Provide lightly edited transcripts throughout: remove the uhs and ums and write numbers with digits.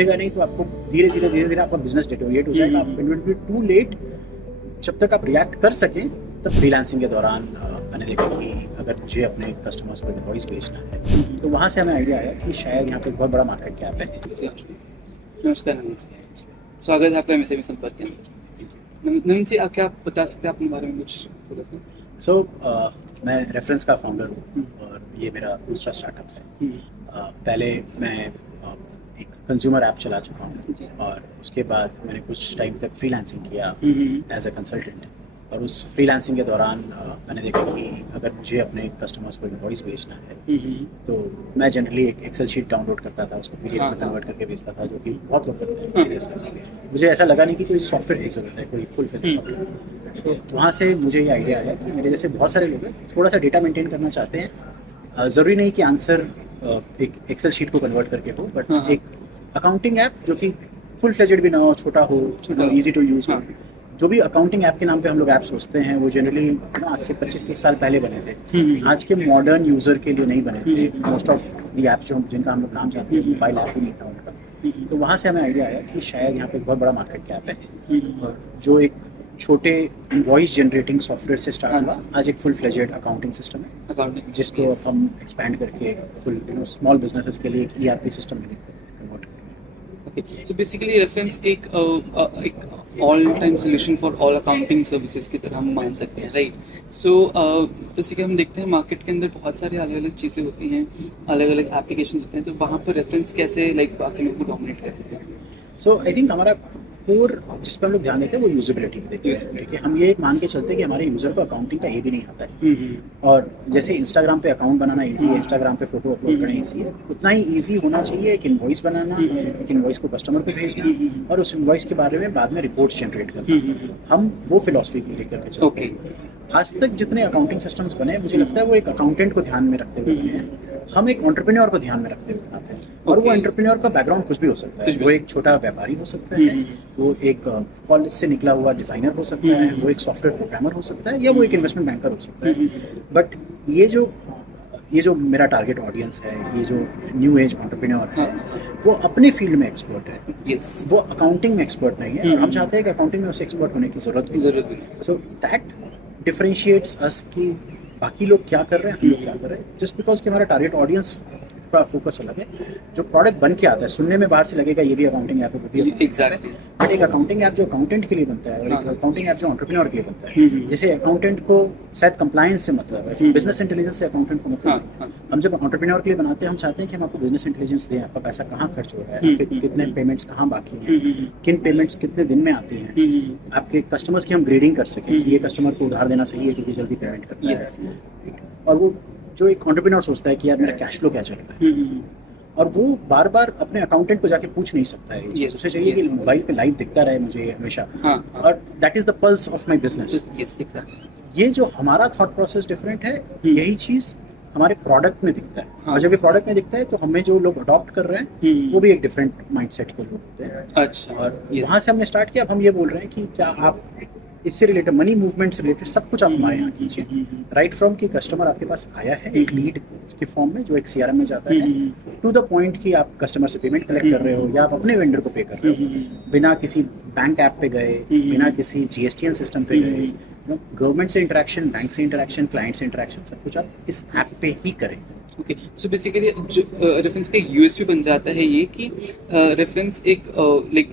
उठेगा नहीं तो आपको धीरे धीरे आपका बिजनेस डिटोरिएट हो जाएगा। It will be too late. जब तक आप रिएक्ट कर सकें तब फ्रीलांसिंग के दौरान मैंने देखा कि अगर मुझे अपने कस्टमर्स को इनवॉइस भेजना है तो वहाँ से हमें आइडिया आया कि शायद यहाँ पे बहुत बड़ा मार्केट गैप है। नमस्कार नवीन जी, स्वागत है आपका एमएसएमई संपर्क के अंदर। नवीन जी, क्या आप बता सकते हैं अपने बारे में कुछ थोड़ा सा? सो मैं रेफरेंस का फाउंडर हूँ और ये मेरा दूसरा स्टार्टअप है। पहले मैं एक कंज्यूमर ऐप चला चुका हूँ और उसके बाद मैंने कुछ टाइम तक फ्रीलांसिंग किया एज अ कंसल्टेंट। और उस फ्रीलांसिंग के दौरान मैंने देखा कि अगर मुझे अपने कस्टमर्स को इनवॉइस भेजना है तो मैं जनरली एक एक्सेल शीट डाउनलोड करता था, उसको पीडीएफ में कन्वर्ट करके भेजता था, जो कि बहुत लोग करते हैं मेरे जैसे। मुझे ऐसा लगा नहीं कि कोई सॉफ्टवेयर की ज़रूरत है, कोई फुल फ्लेज सॉफ्टवेयर। तो वहाँ से मुझे ये आइडिया आया कि मेरे जैसे बहुत सारे लोग हैं थोड़ा सा डेटा मेंटेन करना चाहते हैं। ज़रूरी नहीं कि आंसर एक एक्सेल शीट को कन्वर्ट करके हो, बट एक अकाउंटिंग ऐप जो कि फुल फ्लेजेड भी ना हो, छोटा हो, ईजी टू यूज़ हो। जो भी अकाउंटिंग ऐप के नाम पे हम लोग ऐप सोचते हैं वो जनरली आज से 25-30 साल पहले बने थे। आज के मॉडर्न यूज़र के लिए नहीं बने थे। मोस्ट ऑफ दी ऐप्स जो जिनका हम लोग नाम जानते हैं मोबाइल ऐप ही नहीं था उनका। तो वहाँ से हमें आइडिया आया कि शायद यहाँ पे बहुत बड़ा मार्केट गैप है। और जो एक छोटे इनवॉइस जनरेटिंग सॉफ्टवेयर से स्टार्ट हुआ, आज एक फुल फ्लेजेड अकाउंटिंग सिस्टम है, जिसको हम एक्सपैंड करके फुल स्मॉल बिजनेसेस के लिए एक ईआरपी सिस्टम में कन्वर्ट करें। ओके, सो बेसिकली रेफरेंस एक all time solution for all accounting services की तरह हम मान सकते हैं, राइट? सो जैसे कि हम देखते हैं मार्केट के अंदर बहुत सारी अलग अलग चीज़ें होती हैं, अलग अलग एप्लीकेशन होते हैं, तो वहाँ पर रेफरेंस कैसे बाकी लोग को डोमिनेट करते हैं? सो आई थिंक हमारा कोर जिस पर हम लोग ध्यान देते हैं वो यूजेबिलिटी पे देते हैं। ठीक है, हम ये मान के चलते हैं कि हमारे यूजर को अकाउंटिंग का ये भी नहीं आता है। और जैसे इंस्टाग्राम पे अकाउंट बनाना इजी है, इंस्टाग्राम पे फोटो अपलोड करना इजी है, उतना ही इजी होना चाहिए एक इनवॉइस बनाना, एक इनवॉइस को कस्टमर को भेजना और उस इनवॉइस के बारे में बाद में रिपोर्ट्स जनरेट करना। हम वो फिलॉसफी लेकर के चलते हैं। आज तक जितने अकाउंटिंग सिस्टम्स बने मुझे लगता है वो एक अकाउंटेंट को ध्यान में रखते हुए बने हैं। हम एक एंटरप्रेन्योर को ध्यान में रखते हुए बनाते हैं। और वो एंटरप्रेन्योर का बैकग्राउंड कुछ भी हो सकता है। वो एक छोटा व्यापारी हो सकता है, वो एक कॉलेज से निकला हुआ डिजाइनर हो सकता है, वो एक सॉफ्टवेयर प्रोग्रामर हो सकता है, या वो एक इन्वेस्टमेंट बैंकर हो सकता है। बट ये जो मेरा टारगेट ऑडियंस है, ये जो न्यू एज एंटरप्रेन्योर है, वो अपने फील्ड में एक्सपर्ट है। वो अकाउंटिंग में एक्सपर्ट नहीं है। हम चाहते हैं कि अकाउंटिंग में उसे एक्सपर्ट होने की जरूरत भी। सो दैट डिफरेंशिएट्स अस कि बाकी लोग क्या कर रहे हैं, हम लोग क्या कर रहे हैं, जस्ट बिकॉज कि हमारा टारगेट ऑडियंस का फोकस अलग है। जो प्रोडक्ट बन के आता है सुनने में बाहर से लगेगा ये भी अकाउंटिंग ऐप है, वो भी एग्जैक्टली। बट एक अकाउंटिंग ऐप जो अकाउंटेंट के लिए बनता है और एक अकाउंटिंग ऐप जो एंटरप्रेन्योर के लिए बनता है। जैसे अकाउंटेंट को शायद कंप्लायंस से मतलब है, बिजनेस इंटेलिजेंस से अकाउंटेंट को मतलब हम जब एंटरप्रेन्योर के लिए बनाते हैं हम चाहते हैं कि हम आपको बिजनेस इंटेलिजेंस दें, आपका पैसा कहाँ खर्च हो रहा है, कितने पेमेंट्स कहाँ बाकी हैं, किन पेमेंट्स कितने दिन में आती हैं, आपके कस्टमर्स की हम ग्रेडिंग कर सकें कि ये कस्टमर को उधार देना सही है क्योंकि जल्दी पेमेंट करता है। और वो जो एक एंटरप्रेन्योर सोचता है कि यार मेरा कैश फ्लो क्या चल रहा है, और वो बार बार अपने अकाउंटेंट को जाके पूछ नहीं सकता है। उसे चाहिए कि मोबाइल पे लाइव दिखता रहे मुझे हमेशा। और that is the pulse of my business. ये जो हमारा थॉट प्रोसेस डिफरेंट है, यही चीज हमारे प्रोडक्ट में दिखता है। और जब ये प्रोडक्ट में दिखता है तो हमें जो लोग अडॉप्ट कर रहे हैं वो भी एक डिफरेंट माइंडसेट के लोग होते हैं। अच्छा। और वहाँ से हमने स्टार्ट किया। अब हम ये बोल रहे हैं कि क्या आप इससे रिलेटेड मनी मूवमेंट से रिलेटेड सब कुछ आप हमारे यहाँ कीजिए। राइट फ्रॉम कि कस्टमर आपके पास आया है एक लीड के फॉर्म में जो एक सीआरएम में जाता है, टू द पॉइंट कि आप कस्टमर से पेमेंट कलेक्ट कर रहे हो या आप अपने वेंडर को पे कर रहे हो, बिना किसी बैंक ऐप पे गए, बिना किसी जीएसटीएन सिस्टम पे गए। गवर्नमेंट से इंटरेक्शन, बैंक से इंटरेक्शन, क्लाइंट से इंटरेक्शन, सब कुछ आप इस ऐप पे ही करें। ओके, सो बेसिकली जो रेफरेंस का यूएसपी बन जाता है ये कि रेफरेंस एक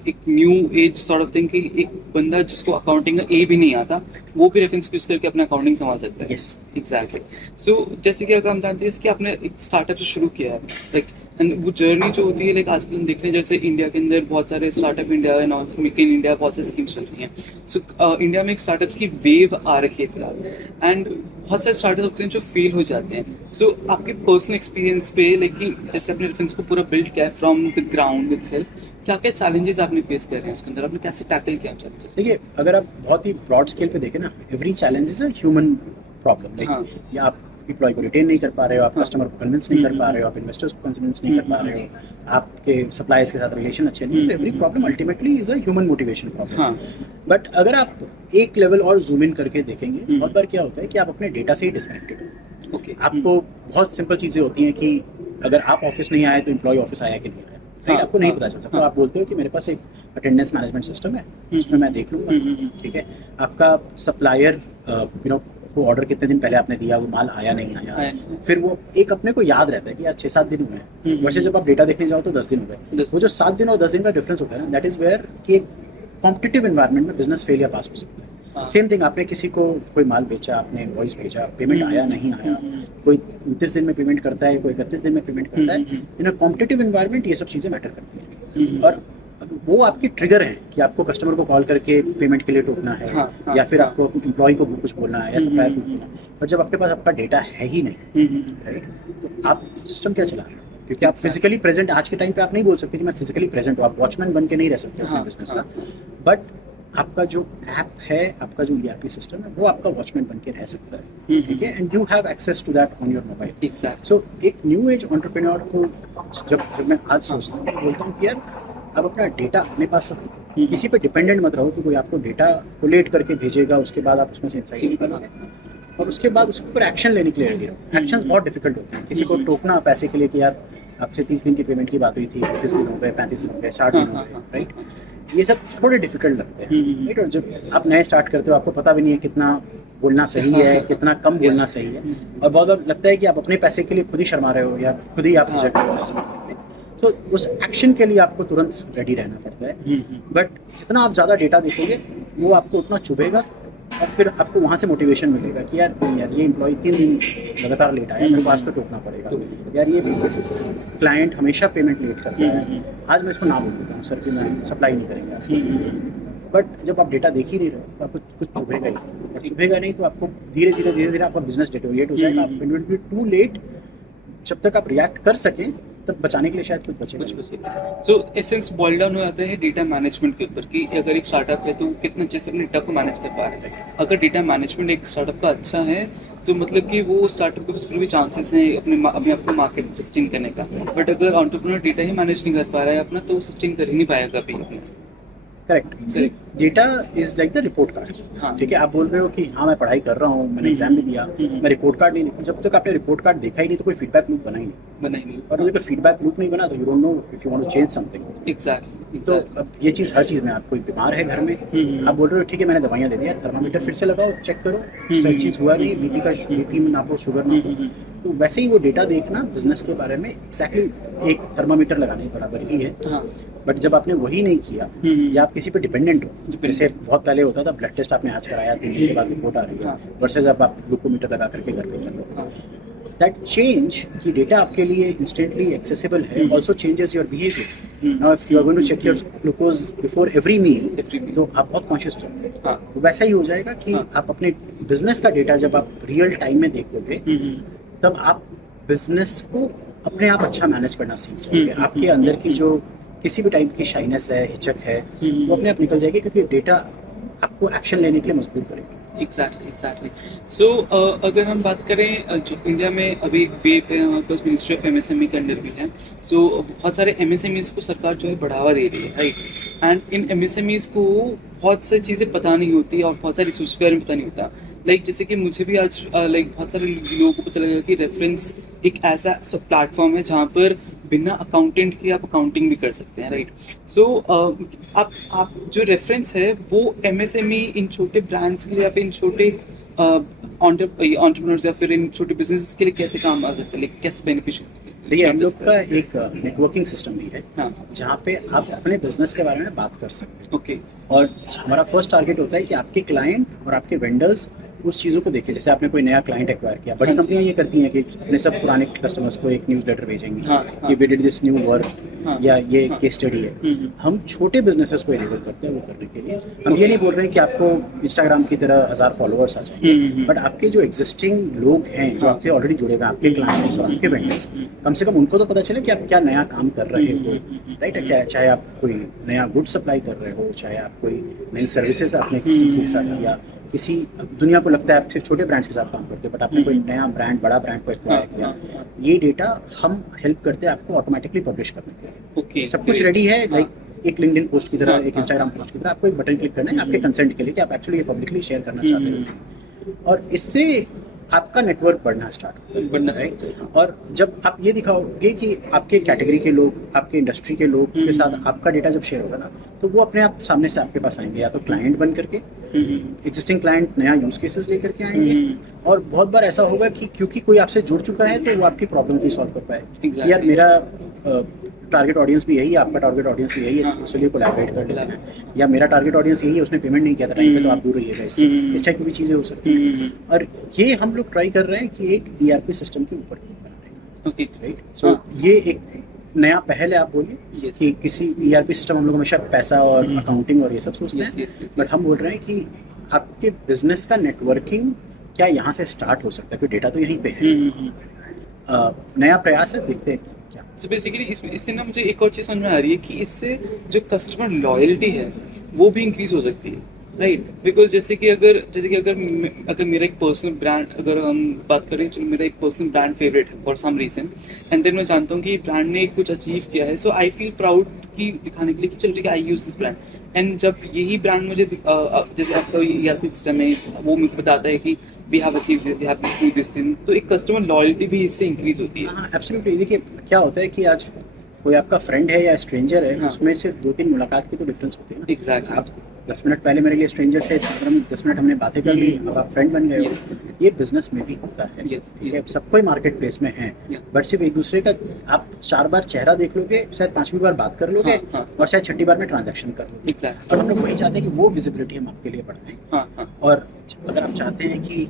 एक new as sort of thing कि एक बंदा जिसको अकाउंटिंग का ए भी नहीं आता वो भी रेफरेंस यूज करके अपना अकाउंटिंग संभाल सकता है। Yes, exactly. सो जैसे कि अगर हम जानते हैं कि आपने एक स्टार्टअप से शुरू किया है, एंड वो जर्नी जो होती है आजकल हम देख रहे हैं जैसे इंडिया के अंदर बहुत सारे startup India and also make in India बहुत सारी स्कीम्स चल रही हैं। सो इंडिया में एक स्टार्टअप्स की वेव आ रखी है फिलहाल, एंड बहुत सारे स्टार्टअप होते हैं जो फेल हो जाते हैं। सो आपके पर्सनल एक्सपीरियंस पे कि जैसे अपने रेफरेंस को पूरा बिल्ड किया फ्रॉम द ग्राउंड इटसेल्फ, क्या क्या चैलेंजेस आपने फेस कर रहे हैं उसके अंदर, आपने कैसे टैकल किया चैलेंजेस? देखिए, अगर आप बहुत ही ब्रॉड स्केल पे देखें ना, every challenge is a human problem. या आप एम्प्लॉय को रिटेन नहीं कर पा रहे हो, आप कस्टमर को कन्विंस नहीं कर पा रहे हो, आप इन्वेस्टर्स को कन्विंस नहीं कर पा रहे हो, आपके सप्लायर्स के साथ रिलेशन अच्छे नहीं है, तो every problem ultimately is a human motivation problem. But अगर आप एक लेवल और जूम इन करके देखेंगे, बहुत बार क्या होता है कि आप अपने डेटा से ही डिस्कनेक्टेड हो। आपको बहुत सिंपल चीज़ें होती हैं कि अगर आप ऑफिस नहीं आए तो एम्प्लॉय ऑफिस आया कि नहीं आया। राइट, आपको नहीं हाँ, पता चल सकता। हाँ। आप बोलते हो कि मेरे पास एक अटेंडेंस मैनेजमेंट सिस्टम है, उसमें मैं देख लूंगा, ठीक है। आपका सप्लायर को ऑर्डर कितने दिन पहले आपने दिया, वो माल आया नहीं आया, आया नहीं। फिर वो एक अपने को याद रहता है कि यार 6-7 दिन हुए हैं, वैसे जब आप डेटा देखने जाओ तो 10 दिन हो गए। 10 वो जो 7 दिन और 10 दिन का डिफरेंस होता है ना, दैट इज वेयर कि एक कॉम्पिटिटिव इन्वायरमेंट में बिजनेस फेल या पास हो सकता है। हाँ। सेम थिंग, आपने किसी को कोई माल बेचा, आपने इनवॉइस भेजा, पेमेंट आया नहीं आया, कोई 29 दिन में पेमेंट करता है, कोई 31 दिन में पेमेंट करता है। इन कॉम्पिटिटिव इन्वायरमेंट ये सब चीज़ें मैटर करती हैं, और वो आपकी ट्रिगर है कि आपको कस्टमर को कॉल करके पेमेंट के लिए टोकना है, हाँ, हाँ, या फिर हाँ। आपको एम्प्लॉय को कुछ बोलना है, या सप्लायर को बोलना है। पर जब आपके पास आपका डेटा है ही नहीं, राइट, तो आप सिस्टम क्या चला रहे हो? क्योंकि आप फिजिकली प्रेजेंट, आज के टाइम पे आप नहीं बोल सकते कि मैं फिजिकली प्रेजेंट हूँ, आप वॉचमैन बन के नहीं रह सकते अपने हाँ, बिजनेस हाँ। का। बट आपका जो ऐप है, आपका जो ERP सिस्टम है, वो आपका वॉचमैन बन के रह सकता है, ठीक है, and you have access to that on your mobile. Exactly. So एक न्यू एज एंटरप्रेन्योर को जब मैं आज सोचता हूँ, तो बोलता हूँ कि यार आप अपना डेटा अपने पास रखो, किसी पे डिपेंडेंट मत रहो कि कोई आपको डेटा कोलेट करके भेजेगा, उसके बाद आप उसमें से इंसाइट निकालोगे, और उसके बाद उसके ऊपर एक्शन लेने के लिए रेडी रहो। एक्शंस बहुत डिफिकल्ट होते हैं, किसी को टोकना पैसे के लिए कि यार आपसे 30 दिन की पेमेंट की बात हुई थी, 30 दिन हो गए, 35 दिन हो गए, 60 दिन हो गए, राइट, ये सब थोड़े डिफिकल्ट लगते हैं, राइट। और जब आप नए स्टार्ट करते हो, आपको पता भी नहीं है कितना बोलना सही है, कितना कम बोलना सही है, और बहुत बार लगता है कि आप अपने पैसे के लिए खुद ही शर्मा रहे हो, या खुद ही आप रिजेक्ट हो रहे हो। तो उस एक्शन के लिए आपको तुरंत रेडी रहना पड़ता है। बट जितना आप ज़्यादा डेटा देखोगे, वो आपको उतना चुभेगा, और फिर आपको वहाँ से मोटिवेशन मिलेगा कि यार नहीं यार, ये एम्प्लॉय 3 दिन लगातार लेट आया, मेरे को आज तो टोकना पड़ेगा, यार ये क्लाइंट हमेशा पेमेंट लेट करता है, आज मैं इसको ना बोल देता हूँ सर कि मैं सप्लाई नहीं करेंगे। बट जब आप डेटा देख ही नहीं रहे हो, तो आपको कुछ चुभेगा ही, और चुभेगा नहीं तो आपको धीरे धीरे आपका बिजनेस डिटोरिएट हो जाएगा। It will be too late, जब तक आप रिएक्ट कर सकें तब बचाने के लिए शायद कुछ बचेगा। सो एसेंस बॉइल डाउन हो जाता है डेटा मैनेजमेंट के ऊपर कि अगर एक स्टार्टअप है तो कितना अच्छे से अपने डेटा को मैनेज कर पा रहा है। अगर डेटा मैनेजमेंट एक स्टार्टअप का अच्छा है तो मतलब कि वो स्टार्टअप के पास फिर भी चांसेस हैं अपने आप को मार्केट सस्टेन करने का। बट अगर एंटरप्रेन्योर डेटा ही मैनेज नहीं कर पा रहा है अपना, तो सस्टेन कर ही नहीं पाएगा कभी। Correct, data is like the report card, हाँ। ठीक है। आप बोल रहे हो कि हाँ मैं पढ़ाई कर रहा हूँ, मैंने एग्जाम भी दिया, मैं रिपोर्ट कार्ड नहीं देखा। जब तक आपने रिपोर्ट कार्ड देखा ही नहीं तो कोई फीडबैक लूप बना ही नहीं, और अगर फीडबैक लूप नहीं बना तो you don't know if you want to change something. Exactly. तो अब ये चीज़ हर चीज़ में, आप कोई बीमार है घर में, आप बोल रहे हो ठीक है मैंने दवाइयाँ दे दी, थर्मामीटर फिर से लगाओ, चेक करो, सर चीज़ हुआ नहीं, बीपी में नापो, शुगर नापो। तो वैसे ही वो डेटा देखना बिजनेस के बारे में एक्जैक्टली एक थर्मामीटर लगाने के बराबर ही है। हाँ। बट जब आपने वही नहीं किया, या आप किसी पे डिपेंडेंट हो, जैसे बहुत पहले होता था ब्लड टेस्ट आपने आज कराया, 3 दिन के बाद रिपोर्ट आ रही है, वर्सेज अब आप ग्लूकोमीटर लगा करके घर पे कर लो। दैट चेंज कि डेटा आपके लिए इंस्टेंटली एक्सेसिबल है also changes your behaviour. Now if you are going to check your glucose before every meal, तो आप बहुत कॉन्शियस हो जाओगे। हाँ। वैसा ही हो जाएगा कि आप अपने बिजनेस का डेटा जब आप रियल टाइम में देखोगे, तब आप बिजनेस को अपने आप अच्छा मैनेज करना सीख जाओगे। आपके अंदर की जो किसी भी टाइप की शाइनेस है, हिचक है, वो अपने आप निकल जाएगी, क्योंकि डेटा आपको एक्शन लेने के लिए मजबूर करेगा। एग्जैक्टली। सो अगर हम बात करें, जो इंडिया में अभी एक वेव है, हमारे पास मिनिस्ट्री ऑफ MSME के अंडर भी है। सो बहुत सारे MSMEs को सरकार जो है बढ़ावा दे रही है, राइट। एंड इन MSMEs को बहुत सारी चीज़ें पता नहीं होती और बहुत सारी रिसोर्स के बारे में पता नहीं होता। लाइक जैसे कि मुझे भी आज बहुत सारे लोगों को पता लगा कि रेफरेंस एक ऐसा प्लेटफॉर्म है जहाँ पर बिना अकाउंटेंट के आप अकाउंटिंग भी कर सकते हैं, राइट। सो आप जो रेफरेंस है वो MSME इन छोटे ब्रांड्स के लिए या फिर इन छोटे एंटरप्रेन्योर्स या फिर इन छोटे बिजनेस के लिए कैसे काम आ सकता है, लाइक कैसे बेनिफिशियल? देखिए, हम लोग का एक नेटवर्किंग सिस्टम भी है, हाँ। जहाँ पे आप अपने बिजनेस के बारे में बात कर सकते हैं। ओके। और हमारा फर्स्ट टारगेट होता है कि आपके क्लाइंट और आपके वेंडर्स उस चीज़ों को देखें। जैसे आपने कोई नया क्लाइंट एक्वायर किया, बड़ी कंपनियां ये करती हैं कि अपने सब पुराने कस्टमर्स को एक न्यूज़लेटर भेजेंगी, हाँ, कि we did this new work, हाँ, या ये केस स्टडी है। हम छोटे बिजनेसेस को इनेबल करते हैं वो करने के लिए। हम ये नहीं बोल रहे हैं कि आपको इंस्टाग्राम की तरह 1000 फॉलोअर्स आ जाएंगे, बट आपके जो एग्जिस्टिंग लोग हैं, जो आपके ऑलरेडी जुड़े हुए हैं, आपके क्लाइंट्स और आपके वेंडर्स, कम से कम उनको तो पता चले कि आप क्या नया काम कर रहे हो, राइट। क्या चाहे आप कोई नया गुड सप्लाई कर रहे हो, चाहे आप कोई नई सर्विसेज आपने किसी के साथ किया, किसी दुनिया को लगता है आप सिर्फ छोटे ब्रांड्स के साथ काम करते हो, बट आपने कोई नया ब्रांड, बड़ा ब्रांड को एक्वायर किया, ये डेटा हम हेल्प करते हैं आपको ऑटोमेटिकली पब्लिश करने के लिए। ओके। सब कुछ रेडी है, लाइक एक लिंक्डइन पोस्ट की तरह, एक इंस्टाग्राम पोस्ट की तरह। आपको एक बटन क्लिक करना है आपके कंसेंट के लिए कि आप एक्चुअली ये पब्लिकली शेयर करना चाहते हो। और इससे आपका नेटवर्क बढ़ना स्टार्ट होता है, बढ़ना। राइट। और जब आप ये दिखाओगे कि आपके कैटेगरी के लोग, आपके इंडस्ट्री के लोग के साथ आपका डेटा जब शेयर होगा ना, तो वो अपने आप सामने से आपके पास आएंगे, या तो क्लाइंट बन करके, एग्जिस्टिंग क्लाइंट नया यूज केसेस लेकर के आएंगे। और बहुत बार ऐसा होगा कि क्योंकि कोई आपसे जुड़ चुका है तो वो आपकी प्रॉब्लम भी सॉल्व कर पाए कि यार मेरा टारगेट ऑडियंस भी यही है, आपका टारगेट ऑडियंस भी यही है, चलिए कोलैबोरेट कर लेते हैं। या मेरा टारगेट ऑडियंस यही है, उसने पेमेंट नहीं किया था टाइम पे, तो आप दूर रहिएगा इससे। इस टाइप की भी चीज़ें हो सकती हैं। और ये हम लोग ट्राई कर रहे हैं कि एक ERP सिस्टम के ऊपर बनाने का, ओके, राइट। सो ये एक नया पहल है, आप बोलिए Yes. कि किसी ERP सिस्टम, हम लोग हमेशा पैसा और अकाउंटिंग और ये सब सोचते Yes, हैं, yes, yes, बट हम बोल रहे हैं कि आपके बिजनेस का नेटवर्किंग क्या यहाँ से स्टार्ट हो सकता है, क्योंकि डेटा तो यहीं पे है। नया प्रयास है, देखते हैं क्या। सो बेसिकली इससे ना मुझे एक और चीज़ समझ में आ रही है कि इससे जो कस्टमर लॉयल्टी है वो भी इंक्रीज हो सकती है, राइट। बिकॉज जैसे कि अगर मेरा एक पर्सनल ब्रांड, अगर हम बात करें, चलो मेरा एक पर्सनल ब्रांड फेवरेट है for some reason, and then मैं जानता हूँ कि ब्रांड ने कुछ अचीव किया है, सो आई फील प्राउड कि दिखाने के लिए कि चलो ठीक है, आई यूज दिस ब्रांड। एंड जब यही ब्रांड मुझे जैसे आपका ERP सिस्टम है वो मुझे बताता है कि we have achieve this, we have this thing, तो एक कस्टमर लॉयल्टी भी इससे इंक्रीज होती है। हाँ, एब्सोल्युटली। देखिए क्या होता है कि आज कोई आपका फ्रेंड है या स्ट्रेंजर है, हाँ। उसमें से 2-3 मुलाकात की तो डिफरेंस होती है ना। Exactly. आप 10 मिनट पहले मेरे लिए स्ट्रेंजर से, 10 मिनट हमने बातें कर ली, अब आप फ्रेंड बन गए हो। Yes. ये बिजनेस में भी होता है, Yes, ठीक है। yes. सबको ही मार्केट प्लेस में है, Yeah. बट सिर्फ एक दूसरे का आप 4 बार चेहरा देख लोगे, शायद 5वीं बार बात कर लोगे, हाँ, हाँ. और शायद 6ठी बार में ट्रांजैक्शन कर लोगे। एग्जैक्ट। और हम लोग वही चाहते हैं कि वो विजिबिलिटी हम आपके लिए बढ़ाएं। हाँ, हाँ। और अगर आप चाहते हैं कि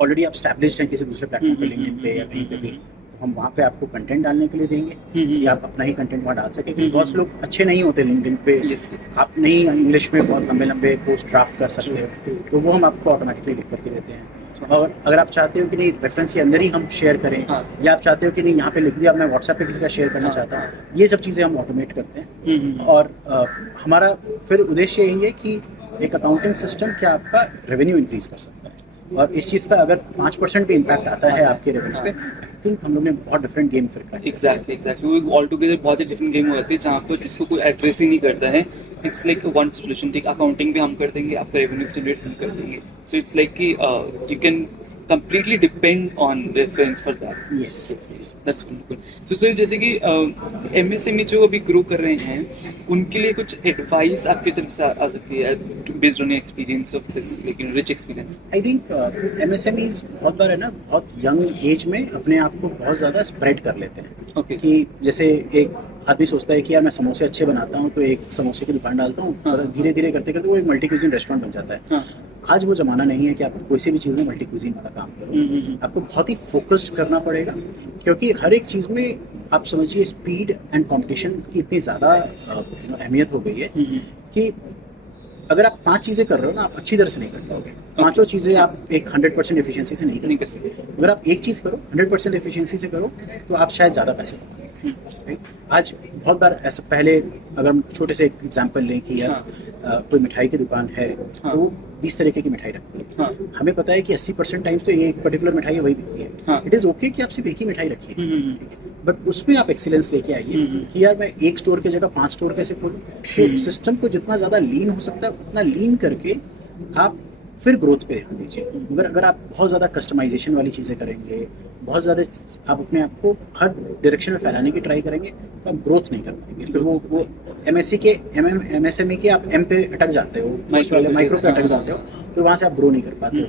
ऑलरेडी आप स्टैब्लिश्ड हैं किसी दूसरे प्लेटफॉर्म पे, लिंक्डइन पे या कहीं पे भी, तो हम वहाँ पे आपको कंटेंट डालने के लिए देंगे कि आप अपना ही कंटेंट वहाँ डाल सकें, क्योंकि बहुत से लोग अच्छे नहीं होते लिंक्डइन पे। Yes, yes. आप नहीं इंग्लिश में बहुत लंबे लंबे पोस्ट ड्राफ्ट कर सकते हो, तो वो हम आपको ऑटोमेटिकली लिख करके देते हैं। और अगर आप चाहते हो कि नहीं रेफरेंस के अंदर ही हम शेयर करें, हाँ. या आप चाहते हो कि नहीं यहाँ पे लिख दिया, मैं व्हाट्सएप पे किसी का शेयर करना हाँ, चाहता हाँ. हूँ, ये सब चीज़ें हम ऑटोमेट करते हैं। और हमारा फिर उद्देश्य यही है कि एक अकाउंटिंग सिस्टम क्या आपका रेवेन्यू इंक्रीज कर सकता है। और इस चीज़ का अगर 5% भी इम्पैक्ट आता है आपके रेवेन्यू पे, आई थिंक हम लोग ने बहुत डिफरेंट गेम फिर कर एग्जैक्टली वो ऑल टुगेदर बहुत ही डिफरेंट गेम हो जाती है, जहाँ पर जिसको कोई एड्रेस ही नहीं करता है। इट्स लाइक वन सोल्यूशन, ठीक, अकाउंटिंग भी हम कर देंगे, आपका रेवेन्यू जनरेट हम कर देंगे। सो इट्स लाइक कि you can completely depend on reference for that. Yes. That's wonderful. So sir, जैसे कि MSME जो अभी ग्रो कर रहे हैं, उनके लिए कुछ एडवाइस आपकी तरफ से आ सकती है based on your experience of this, like rich experience? I think MSMEs बहुत बार है ना, बहुत यंग एज में अपने आप को बहुत ज़्यादा स्प्रेड कर लेते हैं। Okay. कि जैसे एक आदमी सोचता है कि यार मैं समोसे अच्छे बनाता हूँ, तो एक समोसे की दुकान डालता हूँ, हाँ. और धीरे धीरे करते करते वो एक मल्टी क्यूजिन रेस्टोरेंट बन जाता है। हाँ. आज वो ज़माना नहीं है कि आप कोई भी चीज़ में मल्टी क्यूजिन वाला काम करो। आपको बहुत ही फोकस्ड करना पड़ेगा, क्योंकि हर एक चीज़ में आप समझिए स्पीड एंड कंपटीशन की इतनी ज़्यादा अहमियत हो गई है कि अगर आप 5 चीज़ें कर रहे हो ना, आप अच्छी तरह से नहीं कर पाओगे। पांचों चीज़ें आप एक 100% एफिशिएंसी से नहीं कर सकते। अगर आप एक चीज़ करो 100% एफिशिएंसी से करो, तो आप शायद ज़्यादा पैसे कमाओगे। आज बहुत बार ऐसा, पहले अगर हम छोटे से एक एग्जांपल लें कि यार कोई मिठाई की दुकान है, तो वो 20 तरीके की मिठाई रखती है। हमें पता है कि 80% टाइम्स तो ये एक पर्टिकुलर मिठाई है, वही बिकती है। इट इज़ ओके कि आप सिर्फ एक ही मिठाई रखिए, बट उसमें आप एक्सीलेंस लेके आइए कि यार मैं एक स्टोर की जगह 5 स्टोर कैसे खोलूँ। तो सिस्टम को जितना ज़्यादा लीन हो सकता है उतना लीन करके आप फिर ग्रोथ पे ध्यान दीजिए। अगर आप बहुत ज़्यादा कस्टमाइजेशन वाली चीज़ें करेंगे, बहुत ज़्यादा आप अपने आप को हर डायरेक्शन में फैलाने की ट्राई करेंगे, तो आप ग्रोथ नहीं कर पाएंगे। फिर वो MSME के आप M पे अटक जाते हो, माइक्रो पे अटक जाते हो, तो वहाँ से आप ग्रो नहीं कर पाते हो।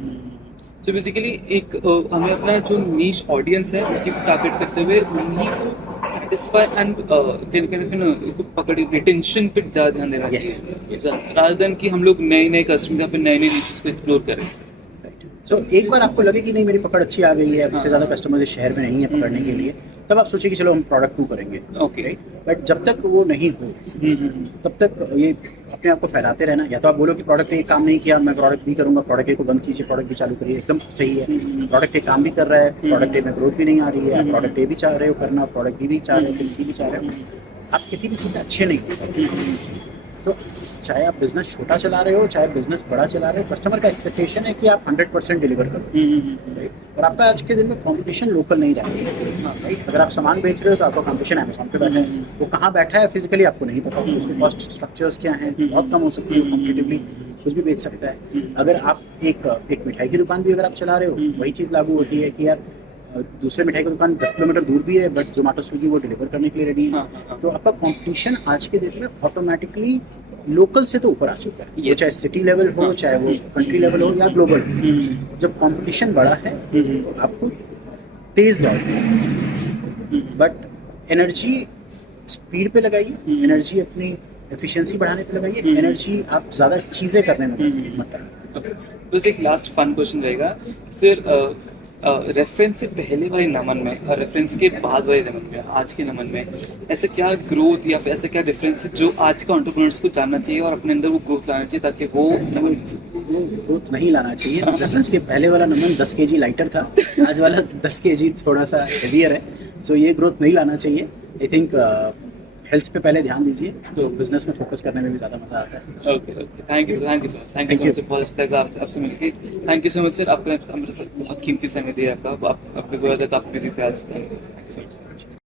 सो बेसिकली एक हमें अपना जो नीश ऑडियंस है उसी को टारगेट करते हुए उन्हीं को सेटिस्फाई एंड पकड़ रिटेंशन पे ज़्यादा ध्यान देना चाहिए, रादर देन कि हम लोग नए नए कस्टमर या फिर नए नए नीशेस को एक्सप्लोर करें। सो एक बार आपको लगे कि नहीं मेरी पकड़ अच्छी आ गई है, इससे ज़्यादा कस्टमर्स इस शहर में नहीं है पकड़ने के लिए, तब आप सोचिए कि चलो हम प्रोडक्ट 2 करेंगे। ओके। बट जब तक वो नहीं हो तब तक ये अपने आप को फैलाते रहना। या तो आप बोलो कि प्रोडक्ट ने काम नहीं किया, मैं प्रोडक्ट भी करूँगा, प्रोडक्ट ए को बंद कीजिए, प्रोडक्ट भी चालू करिए, एकदम सही है। प्रोडक्ट ए काम भी कर रहा है, प्रोडक्ट ए में ग्रोथ भी नहीं आ रही है, प्रोडक्ट ए भी चाह रहे हो करना, प्रोडक्ट बी भी चाह रहे हो, फिर सी भी चाह रहे हो, आप किसी भी चीज़ में अच्छे नहीं हो। तो चाहे आप बिजनेस छोटा चला रहे हो, चाहे बिजनेस बड़ा चला रहे हो, कस्टमर का एक्सपेक्टेशन है कि आप 100% डिलीवर करो। राइट। और आपका आज के दिन में कंपटीशन लोकल नहीं रहेगा। राइट। अगर आप सामान बेच रहे हो तो आपका कंपटीशन अमेज़न पे बैठा है, वो कहाँ बैठा है फिजिकली आपको नहीं पता, उसके कॉस्ट स्ट्रक्चर्स क्या हैं, बहुत कम हो सकती है कॉम्पिटिटिवली, कुछ भी बेच सकता है। अगर आप एक मिठाई की दुकान भी अगर आप चला रहे हो, वही चीज़ लागू होती है कि यार दूसरे मिठाई की दुकान 10 किलोमीटर दूर भी है, बट जोमेटो स्विगी वो डिलीवर करने के लिए रेडी है। हाँ, हाँ, हाँ। तो आपका कंपटीशन आज के डेट में ऑटोमेटिकली लोकल से तो ऊपर आ चुका है। वो Yes. चाहे सिटी लेवल हो, चाहे वो कंट्री लेवल हो या ग्लोबल। जब कंपटीशन बड़ा है तो आपको तेज दौड़ना है, बट एनर्जी स्पीड पे लगाइए, एनर्जी अपनी एफिशिएंसी बढ़ाने पे लगाइए, एनर्जी आप ज़्यादा चीज़ें करने में मत लगाइए। ओके, बस एक लास्ट फन क्वेश्चन रहेगा सर। रेफरेंस से पहले वाले नमन में और रेफरेंस के बाद वाले नमन में, आज के नमन में ऐसा क्या ग्रोथ या फिर ऐसा क्या डिफरेंस है जो आज के एंटरप्रेन्योर्स को जानना चाहिए और अपने अंदर वो ग्रोथ लाना चाहिए ताकि वो वो ग्रोथ नहीं लाना चाहिए। रेफरेंस के पहले वाला नमन 10 केजी लाइटर था, आज वाला 10 केजी थोड़ा सा हेवियर है। सो ये ग्रोथ नहीं लाना चाहिए। आई थिंक हेल्थ पे पहले ध्यान दीजिए, तो बिजनेस में फोकस करने में भी ज़्यादा मजा आता है। Okay okay, thank you so much, thank you so much, बहुत अच्छा लगा आपसे मिलके। Thank you so much sir, आपने मेरे साथ बहुत कीमती समय दिया आपका, आप अपने को काफ़ी बिजी थे आज। Thank you so much.